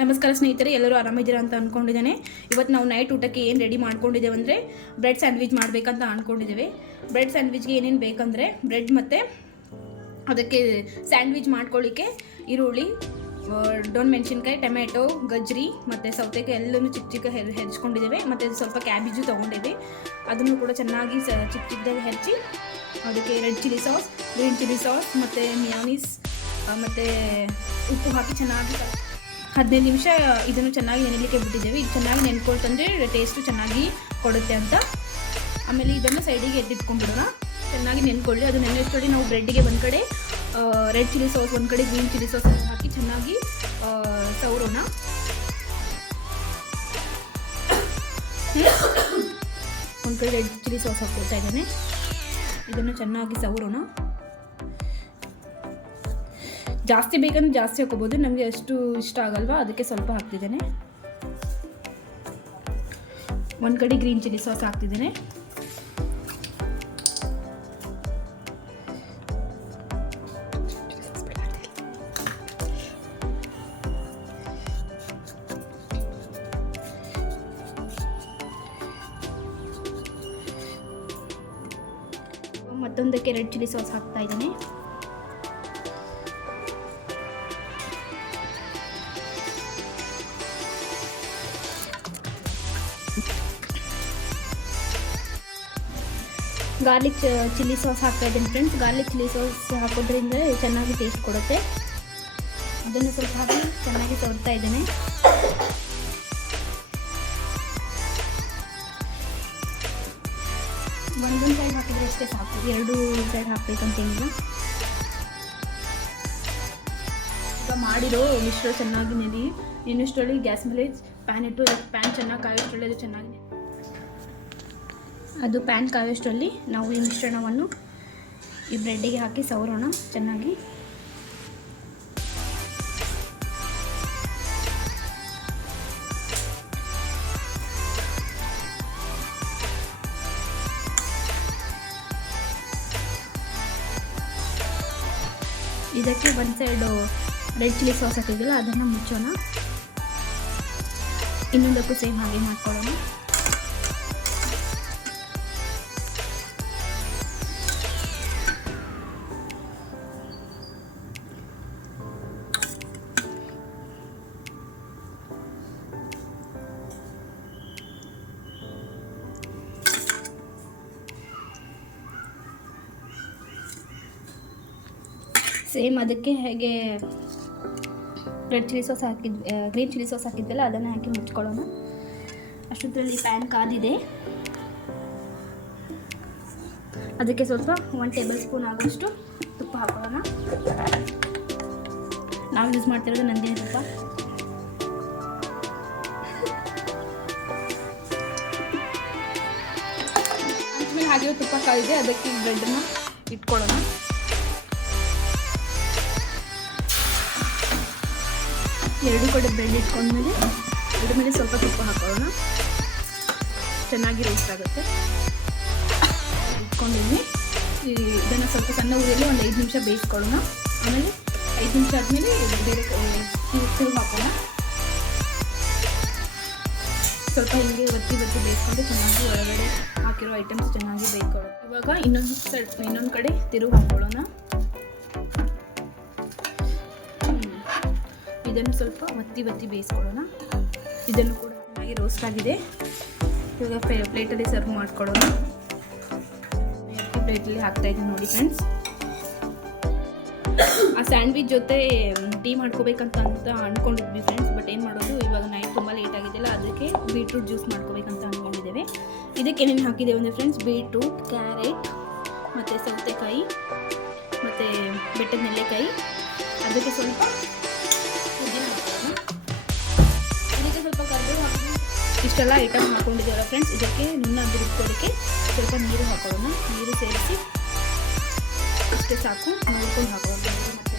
ನಮಸ್ಕಾರ ಸ್ನೇಹಿತರೆ, ಎಲ್ಲರೂ ಆರಾಮಿದ್ದೀರಾ ಅಂತ ಅಂದ್ಕೊಂಡಿದ್ದೇನೆ. ಇವತ್ತು ನಾವು ನೈಟ್ ಊಟಕ್ಕೆ ಏನು ರೆಡಿ ಮಾಡ್ಕೊಂಡಿದ್ದೇವೆ ಅಂದರೆ ಬ್ರೆಡ್ ಸ್ಯಾಂಡ್ವಿಚ್ ಮಾಡಬೇಕಂತ ಅಂದ್ಕೊಂಡಿದ್ದೇವೆ. ಬ್ರೆಡ್ ಸ್ಯಾಂಡ್ವಿಚ್ಗೆ ಏನೇನು ಬೇಕಂದರೆ ಬ್ರೆಡ್ ಮತ್ತು ಅದಕ್ಕೆ ಸ್ಯಾಂಡ್ವಿಚ್ ಮಾಡ್ಕೊಳ್ಳಿಕ್ಕೆ ಈರುಳ್ಳಿ, ಡೊಣ್ ಮೆಣಸಿನ್ಕಾಯಿ, ಟೊಮೆಟೊ, ಗಜ್ರಿ ಮತ್ತು ಸೌತೆಕಾಯಿ ಎಲ್ಲನೂ ಚಿಕ್ಕ ಚಿಕ್ಕ ಹೆಚ್ಕೊಂಡಿದ್ದೇವೆ. ಮತ್ತು ಸ್ವಲ್ಪ ಕ್ಯಾಬೇಜು ತೊಗೊಂಡಿದ್ದೇವೆ. ಅದನ್ನು ಕೂಡ ಚೆನ್ನಾಗಿ ಚಿಕ್ಕ ಚಿಕ್ಕದಾಗಿ ಹೆಚ್ಚಿ ಅದಕ್ಕೆ red chilli sauce, green chilli sauce ಮತ್ತು ಮಿಯಾನೀಸ್ ಮತ್ತು ಉಪ್ಪು ಹಾಕಿ ಚೆನ್ನಾಗಿ 15 ನಿಮಿಷ ಇದನ್ನು ಚೆನ್ನಾಗಿ ನೆನೆಯಲಿಕ್ಕೆ ಬಿಟ್ಟಿದ್ದೇವೆ. ಇದು ಚೆನ್ನಾಗಿ ನೆನ್ಕೊಳ್ತಂದರೆ ಟೇಸ್ಟು ಚೆನ್ನಾಗಿ ಕೊಡುತ್ತೆ ಅಂತ. ಆಮೇಲೆ ಇದನ್ನು ಸೈಡಿಗೆ ಎತ್ತಿಟ್ಕೊಂಡ್ಬಿಡೋಣ. ಚೆನ್ನಾಗಿ ನೆನ್ಕೊಳ್ಳಿ. ಅದು ನೆನೆಸ್ಕೊಳ್ಳಿ. ನಾವು ಬ್ರೆಡ್ಡಿಗೆ ಒಂದು ಕಡೆ ರೆಡ್ ಚಿಲ್ಲಿ ಸಾಸ್, ಒಂದು ಕಡೆ ಗ್ರೀನ್ ಚಿಲ್ಲಿ ಸಾಸ್ ಹಾಕಿ ಚೆನ್ನಾಗಿ ಸವರೋಣ. ಒಂದು ಕಡೆ ರೆಡ್ ಚಿಲ್ಲಿ ಸಾಸ್ ಹಾಕ್ಕೊಳ್ತಾ ಇದ್ದೇನೆ. ಇದನ್ನು ಚೆನ್ನಾಗಿ ಸವರೋಣ. ಜಾಸ್ತಿ ಬೇಕಂದ್ರೆ ಜಾಸ್ತಿ ಹಾಕೋಬೋದು, ನಮಗೆ ಅಷ್ಟು ಇಷ್ಟ ಆಗಲ್ವಾ, ಅದಕ್ಕೆ ಸ್ವಲ್ಪ ಹಾಕ್ತಿದ್ದೇನೆ. ಒಂದು ಕಡೆ ಗ್ರೀನ್ ಚಿಲ್ಲಿ ಸಾಸ್ ಹಾಕ್ತಿದ್ದೇನೆ. ಮತ್ತೊಂದಕ್ಕೆ ರೆಡ್ ಚಿಲ್ಲಿ ಸಾಸ್ ಹಾಕ್ತಾ ಇದ್ದೇನೆ. ಗಾರ್ಲಿಕ್ ಚಿಲ್ಲಿ ಸಾಸ್ ಹಾಕ್ತಾ ಇದ್ದೀನಿ ಫ್ರೆಂಡ್ಸ್. ಗಾರ್ಲಿಕ್ ಚಿಲ್ಲಿ ಸಾಸ್ ಹಾಕೋದ್ರಿಂದ ಚೆನ್ನಾಗಿ ಟೇಸ್ಟ್ ಕೊಡುತ್ತೆ. ಅದನ್ನು ಸ್ವಲ್ಪ ಹಾಕಿ ಚೆನ್ನಾಗಿ ತೋರ್ತಾ ಇದ್ದೇನೆ. ಒಂದೊಂದು ಸೈಡ್ ಹಾಕಿದರೆ ಅಷ್ಟೇ ಸಾಕು, 2 ಸೈಡ್ ಹಾಕಬೇಕಂತೇನಿಲ್ಲ. ಈಗ ಮಾಡಿರೋ ಮಿಶ್ರ ಚೆನ್ನಾಗಿ ಇನ್ನಷ್ಟರಲ್ಲಿ ಗ್ಯಾಸ್ ಮೇಲೆ ಪ್ಯಾನ್ ಇಟ್ಟು ಪ್ಯಾನ್ ಚೆನ್ನಾಗಿ ಕಾಯೋಷ್ಟರಲ್ಲಿ ಅದು ಚೆನ್ನಾಗಿ ಪ್ಯಾನ್ ಕಾಯೋಷ್ಟರಲ್ಲಿ ನಾವು ಈ ಮಿಶ್ರಣವನ್ನು ಈ ಬ್ರೆಡ್ಡಿಗೆ ಹಾಕಿ ಸವರೋಣ ಚೆನ್ನಾಗಿ. ಇದಕ್ಕೆ ಒಂದು ಸೈಡು ರೆಡ್ ಚಿಲ್ಲಿ ಸಾಸ್ ಹಾಕಿದ್ವಲ್ಲ ಅದನ್ನು ಮುಚ್ಚೋಣ. ಇನ್ನೊಂದಕ್ಕೂ ಸೇಮ್ ಹಾಗೆ ಮಾಡ್ಕೊಳ್ಳೋಣ. ಸೇಮ್ ಅದಕ್ಕೆ ಹೇಗೆ red chilli sauce green chilli sauce ಹಾಕಿದ್ದಲ್ಲ ಅದನ್ನು ಹಾಕಿ ಮುಚ್ಕೊಳ್ಳೋಣ. ಅಷ್ಟೊತ್ತರಲ್ಲಿ ಪ್ಯಾನ್ ಕಾದಿದೆ. ಅದಕ್ಕೆ ಸ್ವಲ್ಪ 1 ಟೇಬಲ್ ಸ್ಪೂನ್ ಆಗುವಷ್ಟು ತುಪ್ಪ ಹಾಕೊಳ್ಳೋಣ. ನಾವು ಯೂಸ್ ಮಾಡ್ತಿರೋದು ನಂದಿನಿ ತುಪ್ಪ. ಅಂಚಮೇಲೆ ಹಾಗೆ ತುಪ್ಪ ಕಾದಿದೆ, ಅದಕ್ಕೆ ಈ ಬ್ರೆಡ್ಡನ್ನು ಇಟ್ಕೊಳ್ಳೋಣ. ಎರಡು ಕಡೆ ಬ್ರೆಡ್ ಇಟ್ಕೊಂಡ್ಮೇಲೆ ಅದ್ರ ಮೇಲೆ ಸ್ವಲ್ಪ ತುಪ್ಪ ಹಾಕೊಳ್ಳೋಣ. ಚೆನ್ನಾಗಿ ರೋಸ್ಟ್ ಆಗುತ್ತೆ. ಇಟ್ಕೊಂಡಿದ್ದೀನಿ. ಇದನ್ನು ಸ್ವಲ್ಪ ಸಣ್ಣ ಉರಿಯಲ್ಲಿ ಒಂದು 5 ನಿಮಿಷ ಬೇಯಿಸ್ಕೊಳ್ಳೋಣ. ಆಮೇಲೆ 5 ನಿಮಿಷ ಆದಮೇಲೆ ಬೇರೆ ತಿರುಗಿ ಹಾಕೋಣ. ಸ್ವಲ್ಪ ಹಿಂಗೆ ಒತ್ತಿ ಬೇಯಿಸ್ಕೊಂಡು ಚೆನ್ನಾಗಿ ಒಳಗಡೆ ಹಾಕಿರೋ ಐಟಮ್ಸ್ ಚೆನ್ನಾಗಿ ಬೇಯ್ಕೊಳ್ಳೋಣ. ಇವಾಗ ಇನ್ನೊಂದು ಕಡೆ ತಿರುಗಿ ಹಾಕೊಳ್ಳೋಣ. ಇದನ್ನು ಸ್ವಲ್ಪ ಒತ್ತಿ ಬೇಯಿಸ್ಕೊಳ್ಳೋಣ. ಇದನ್ನು ಕೂಡ ಚೆನ್ನಾಗಿ ರೋಸ್ಟ್ ಆಗಿದೆ. ಇವಾಗ ಪ್ಲೇಟಲ್ಲಿ ಸರ್ವ್ ಮಾಡ್ಕೊಳ್ಳೋಣ. ಪ್ಲೇಟಲ್ಲಿ ಹಾಕ್ತಾ ಇದ್ದೀನಿ ನೋಡಿ ಫ್ರೆಂಡ್ಸ್. ಆ ಸ್ಯಾಂಡ್ವಿಚ್ ಜೊತೆ ಟೀ ಮಾಡ್ಕೋಬೇಕಂತ ಅಂದ್ಕೊಂಡಿದ್ವಿ ಫ್ರೆಂಡ್ಸ್. ಬಟ್ ಏನು ಮಾಡೋದು, ಇವಾಗ ನೈಟ್ ತುಂಬ ಲೇಟ್ ಆಗಿದೆಯಲ್ಲ, ಅದಕ್ಕೆ ಬೀಟ್ರೂಟ್ ಜ್ಯೂಸ್ ಮಾಡ್ಕೋಬೇಕಂತ ಅಂದ್ಕೊಂಡಿದ್ದೇವೆ. ಇದಕ್ಕೆ ಏನೇನು ಹಾಕಿದ್ದೇವೆ ಅಂದರೆ ಫ್ರೆಂಡ್ಸ್, ಬೀಟ್ರೂಟ್, ಕ್ಯಾರೆಟ್ ಮತ್ತು ಸೌತೆಕಾಯಿ ಮತ್ತು ಬೆಟ್ಟದ ನೆಲ್ಲಿಕಾಯಿ, ಅದಕ್ಕೆ ಸ್ವಲ್ಪ ಇಷ್ಟೆಲ್ಲ ಐಟಮ್ ಹಾಕೊಂಡಿದ್ದೀವಲ್ಲ ಫ್ರೆಂಡ್ಸ್. ಇದಕ್ಕೆ ನುಣ್ಣಗೆ ರುಬ್ಕೊಳ್ಳಿಕ್ಕೆ ಸ್ವಲ್ಪ ನೀರು ಹಾಕೊಳ್ಳೋಣ. ನೀರು ಸೇರಿಸಿ ಇಷ್ಟೇ ಸಾಕು, ನೋಡ್ಕೊಂಡು ಹಾಕೊಳ್ಳೋಣ. ಮತ್ತು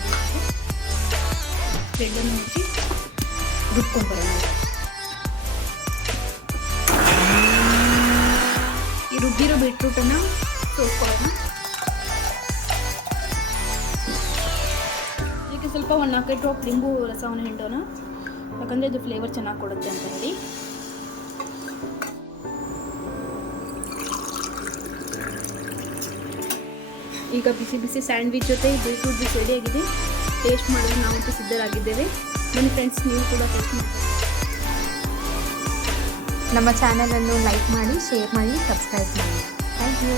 ಬ್ರೆಡ್ಡನ್ನು ಮುಚ್ಚಿ ರುಬ್ಕೊಂಡು ಬರೋಣ. ಈ ರುಬ್ಬಿರೋ ಬೀಟ್ರೂಟನ್ನು ಸೋಸ್ಕೊಳ್ಳೋಣ. ಇದಕ್ಕೆ ಸ್ವಲ್ಪ 1 4 ಡ್ರಾಪ್ ಲಿಂಬು ರಸವನ್ನು ಹಿಂಡೋಣ. ಯಾಕಂದರೆ ಇದು ಫ್ಲೇವರ್ ಚೆನ್ನಾಗಿ ಕೊಡುತ್ತೆ ಅಂತ ಹೇಳಿ. ಈಗ ಬಿಸಿ ಬಿಸಿ ಸ್ಯಾಂಡ್ವಿಚ್ ಜೊತೆ ಬೀಟ್ರೂಟ್ ಜ್ಯೂಸ್ ರೆಡಿಯಾಗಿದೆ. ಟೇಸ್ಟ್ ಮಾಡಲು ನಾವಂತೂ ಸಿದ್ಧರಾಗಿದ್ದೇವೆ. ಬನ್ನಿ ಫ್ರೆಂಡ್ಸ್, ನೀವು ಕೂಡ ಟೇಸ್ಟ್ ಮಾಡಿ. ನಮ್ಮ ಚಾನಲನ್ನು ಲೈಕ್ ಮಾಡಿ, ಶೇರ್ ಮಾಡಿ, ಸಬ್ಸ್ಕ್ರೈಬ್ ಮಾಡಿ. Thank you.